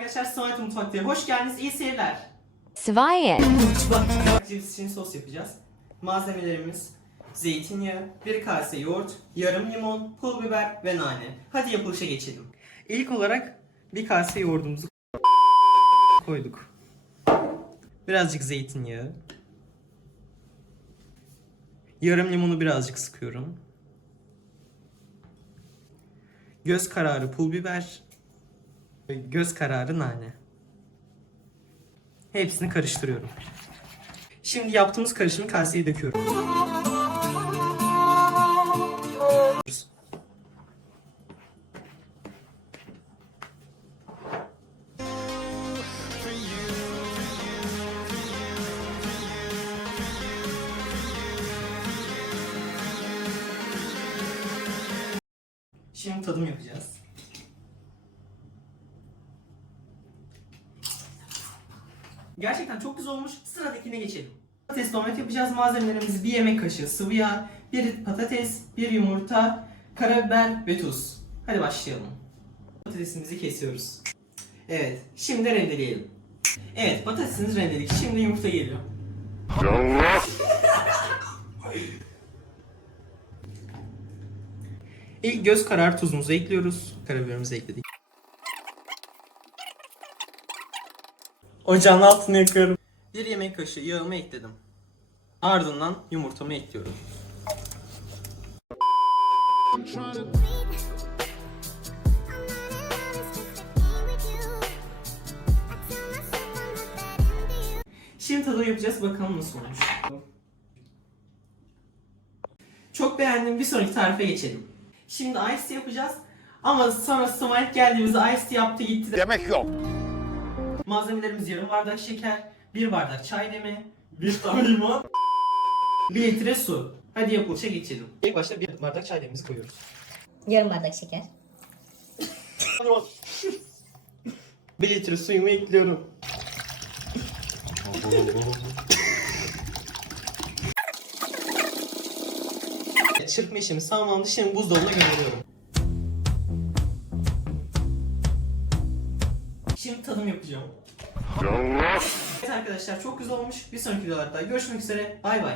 arkadaşlar Smart Mutfak'ta hoş geldiniz. İyi seyirler. Svaje. Mutfak cips için sos yapacağız. Malzemelerimiz zeytinyağı, bir kase yoğurt, yarım limon, pul biber ve nane. Hadi yapılışa geçelim. İlk olarak bir kase yoğurdumuzu koyduk. Birazcık zeytinyağı. Yarım limonu birazcık sıkıyorum. Göz kararı pul biber. Göz kararı nane. Hepsini karıştırıyorum. Şimdi yaptığımız karışımı kaseye döküyorum. Şimdi tadım yapacağız. Gerçekten çok güzel olmuş. Sıradakine geçelim. Patates domates yapacağız. Malzemelerimiz bir yemek kaşığı sıvı yağ, bir patates, bir yumurta, karabiber ve tuz. Hadi başlayalım. Patatesimizi kesiyoruz. Evet, şimdi rendeleyelim. Evet, patatesimizi rendeledik. Şimdi yumurta geliyor. İlk göz kararı tuzumuzu ekliyoruz. Karabiberimizi ekledik. Ocağın altını yakıyorum. Bir yemek kaşığı yağımı ekledim. Ardından yumurtamı ekliyorum. Şimdi tadı yapacağız bakalım nasıl olmuş. Çok beğendim. Bir sonraki tarife geçelim. Şimdi ice yapacağız. Ama sonra Smite geldiğimizde ice yaptı gitti de. Demek yok. Malzemelerimiz yarım bardak şeker, bir bardak çay demi, bir tane limon, bir litre su. Hadi yapılışa geçelim. İlk başta bir bardak çay demimizi koyuyoruz. Yarım bardak şeker. Bir litre suyumu ekliyorum. Çırpma işlemi tamamlandı. Şimdi buzdolabına gönderiyorum. Şimdi tadım yapacağım. Evet arkadaşlar çok güzel olmuş. Bir sonraki videolarda görüşmek üzere. Bay bay.